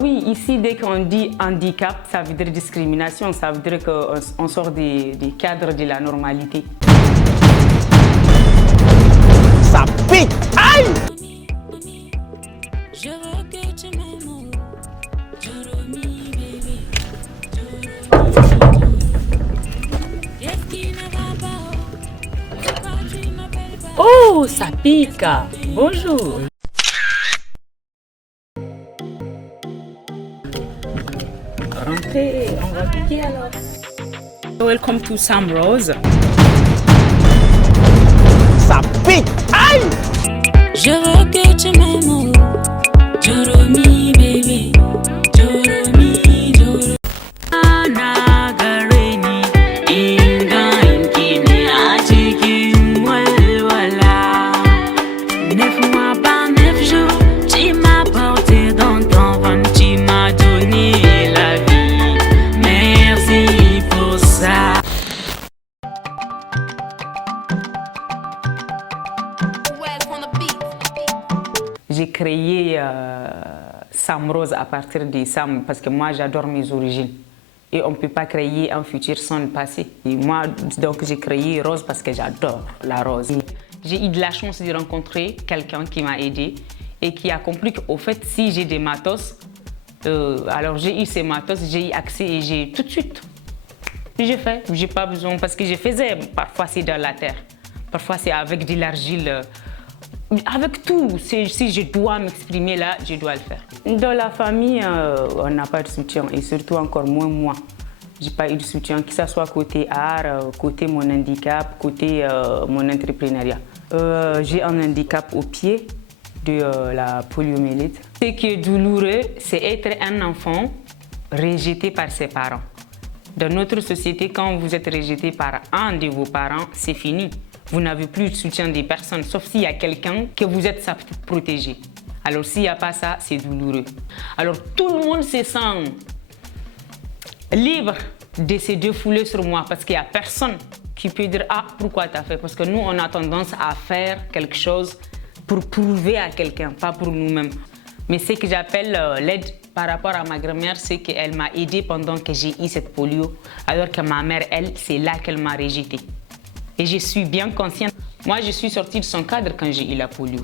Oui, ici, dès qu'on dit handicap, ça veut dire discrimination, ça veut dire qu'on sort des cadres de la normalité. Ça pique! Aïe! Oh, ça pique! Bonjour! Rentrez, on va piquer alors. Welcome to Sam Rose. Ça pique! Aïe! Je veux que tu m'aimes, Joromi baby, Joromi, Joromi. Anagareni, inga inkini achikin wala. 9 mois par 9 jours, tu m'as porté dans ton ventre, tu m'as donné la vie. Merci pour ça. J'ai créé Sam Rose à partir de Sam parce que moi j'adore mes origines et on ne peut pas créer un futur sans le passé. Et moi donc j'ai créé Rose parce que j'adore la rose. J'ai eu de la chance de rencontrer quelqu'un qui m'a aidé et qui a compris qu'au fait si j'ai des matos, alors j'ai eu ces matos, j'ai eu accès et j'ai tout de suite. J'ai fait, j'ai pas besoin parce que je faisais, parfois c'est dans la terre, parfois c'est avec de l'argile. Avec tout, si je dois m'exprimer là, je dois le faire. Dans la famille, on n'a pas de soutien et surtout encore moins moi. Je n'ai pas eu de soutien, que ce soit côté art, côté mon handicap, côté mon entrepreneuriat. J'ai un handicap au pied de la poliomyélite. Ce qui est douloureux, c'est être un enfant rejeté par ses parents. Dans notre société, quand vous êtes rejeté par un de vos parents, c'est fini. Vous n'avez plus de soutien des personnes, sauf s'il y a quelqu'un que vous êtes censé protéger. Alors s'il n'y a pas ça, c'est douloureux. Alors tout le monde se sent libre de se défouler sur moi parce qu'il n'y a personne qui peut dire « Ah, pourquoi tu as fait ?» Parce que nous, on a tendance à faire quelque chose pour prouver à quelqu'un, pas pour nous-mêmes. Mais ce que j'appelle l'aide par rapport à ma grand-mère, c'est qu'elle m'a aidée pendant que j'ai eu cette polio, alors que ma mère, elle, c'est là qu'elle m'a rejetée. Et je suis bien consciente. Moi, je suis sortie de son cadre quand j'ai eu la polio.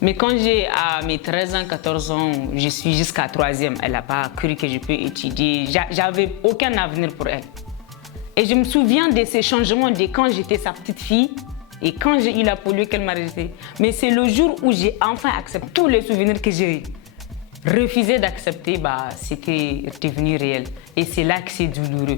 Mais quand j'ai à mes 13 ans, 14 ans, je suis jusqu'à 3e. Elle n'a pas cru que je peux étudier. J'avais aucun avenir pour elle. Et je me souviens de ces changements de quand j'étais sa petite fille et quand j'ai eu la polio qu'elle m'a rejetée. Mais c'est le jour où j'ai enfin accepté tous les souvenirs que j'ai refusé d'accepter, c'était devenu réel. Et c'est là que c'est douloureux.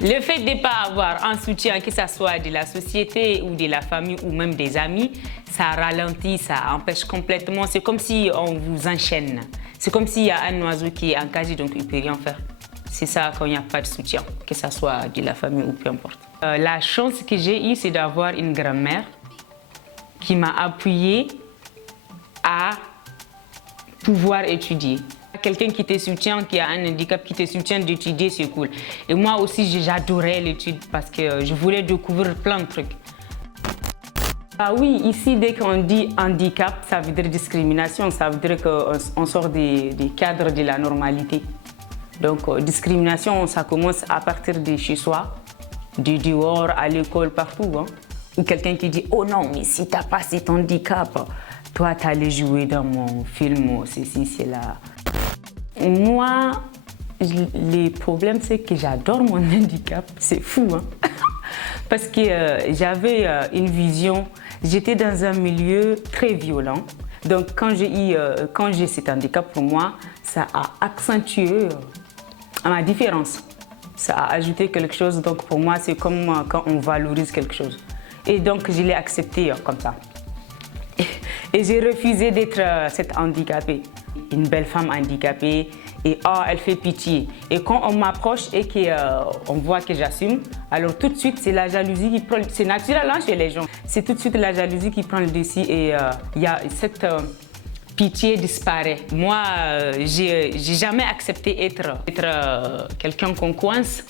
Le fait de ne pas avoir un soutien, que ce soit de la société ou de la famille ou même des amis, ça ralentit, ça empêche complètement. C'est comme si on vous enchaîne. C'est comme s'il y a un oiseau qui est encagé, donc il ne peut rien faire. C'est ça quand il n'y a pas de soutien, que ce soit de la famille ou peu importe. La chance que j'ai eue, c'est d'avoir une grand-mère qui m'a appuyée à pouvoir étudier. Quelqu'un qui te soutient, qui a un handicap, qui te soutient d'étudier, c'est cool. Et moi aussi, j'adorais l'étude parce que je voulais découvrir plein de trucs. Ah oui, ici, dès qu'on dit handicap, ça veut dire discrimination, ça veut dire qu'on sort des cadres de la normalité. Donc, discrimination, ça commence à partir de chez soi, de dehors, à l'école, partout. Hein. Ou quelqu'un qui dit « Oh non, mais si tu n'as pas cet handicap, toi, tu allais jouer dans mon film, ceci, c'est là. » Moi, les problèmes, c'est que j'adore mon handicap. C'est fou, hein? Parce que j'avais une vision, j'étais dans un milieu très violent. Donc, quand j'ai cet handicap, pour moi, ça a accentué ma différence. Ça a ajouté quelque chose. Donc, pour moi, c'est comme quand on valorise quelque chose. Et donc, je l'ai accepté comme ça. Et j'ai refusé d'être cette handicapée. Une belle femme handicapée et elle fait pitié. Et quand on m'approche et qu'on voit que j'assume, alors tout de suite c'est la jalousie qui prend, c'est naturel hein, chez les gens. C'est tout de suite la jalousie qui prend le dessus et cette pitié disparaît. Moi, j'ai jamais accepté être quelqu'un qu'on coince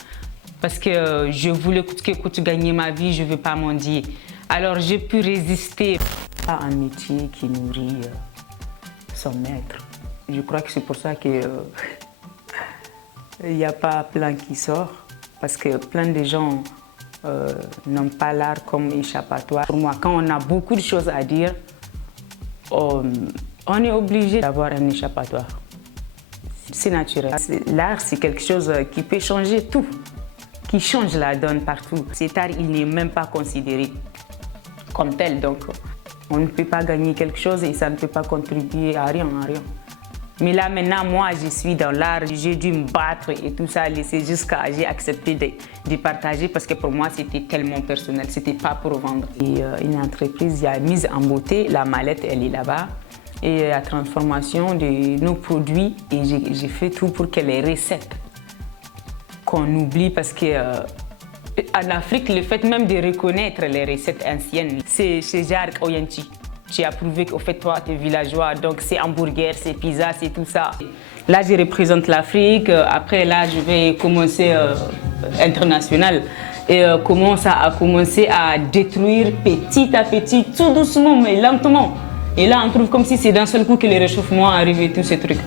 parce que je voulais coûte que coûte gagner ma vie, je ne veux pas mendier. Alors j'ai pu résister à un métier qui nourrit son maître. Je crois que c'est pour ça que il n'y a pas plein qui sort, parce que plein de gens n'ont pas l'art comme échappatoire. Pour moi, quand on a beaucoup de choses à dire, on est obligé d'avoir un échappatoire. C'est naturel. L'art, c'est quelque chose qui peut changer tout, qui change la donne partout. Cet art, il n'est même pas considéré comme tel, donc on ne peut pas gagner quelque chose et ça ne peut pas contribuer à rien, Mais là maintenant, moi je suis dans l'art, j'ai dû me battre et tout ça, c'est jusqu'à j'ai accepté de partager parce que pour moi c'était tellement personnel, c'était pas pour vendre. Et une entreprise, il y a mise en beauté, la mallette elle est là-bas et la transformation de nos produits et j'ai fait tout pour que les recettes qu'on oublie parce que en Afrique, le fait même de reconnaître les recettes anciennes, c'est Jark Oyanti. Tu as prouvé qu'au fait, toi, tu es villageois, donc c'est hamburger, c'est pizza, c'est tout ça. Là, je représente l'Afrique. Après, là, je vais commencer international. Et comment ça a commencé à détruire petit à petit, tout doucement, mais lentement. Et là, on trouve comme si c'est d'un seul coup que le réchauffement arrive et tous ces trucs.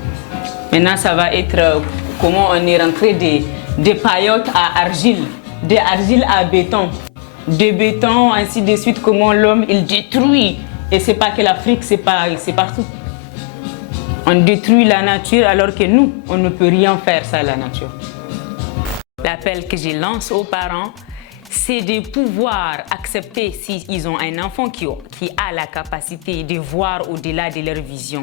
Maintenant, ça va être comment on est rentré des paillotes à argile. De argile à béton, de béton, ainsi de suite, comment l'homme il détruit. Et c'est pas que l'Afrique, c'est partout. On détruit la nature alors que nous, on ne peut rien faire ça, la nature. L'appel que je lance aux parents, c'est de pouvoir accepter s'ils ont un enfant qui a la capacité de voir au-delà de leur vision,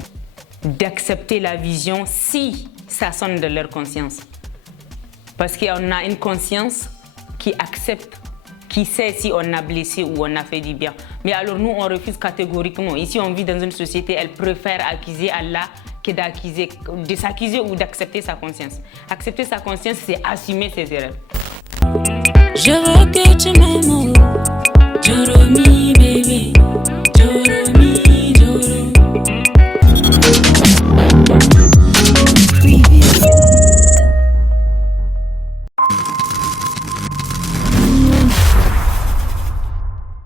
d'accepter la vision si ça sonne de leur conscience. Parce qu'on a une conscience qui accepte, qui sait si on a blessé ou on a fait du bien. Mais alors nous, on refuse catégoriquement. Ici, on vit dans une société, elle préfère accuser Allah que de s'accuser ou d'accepter sa conscience. Accepter sa conscience, c'est assumer ses erreurs. Je veux que tu m'aimes, Joromi.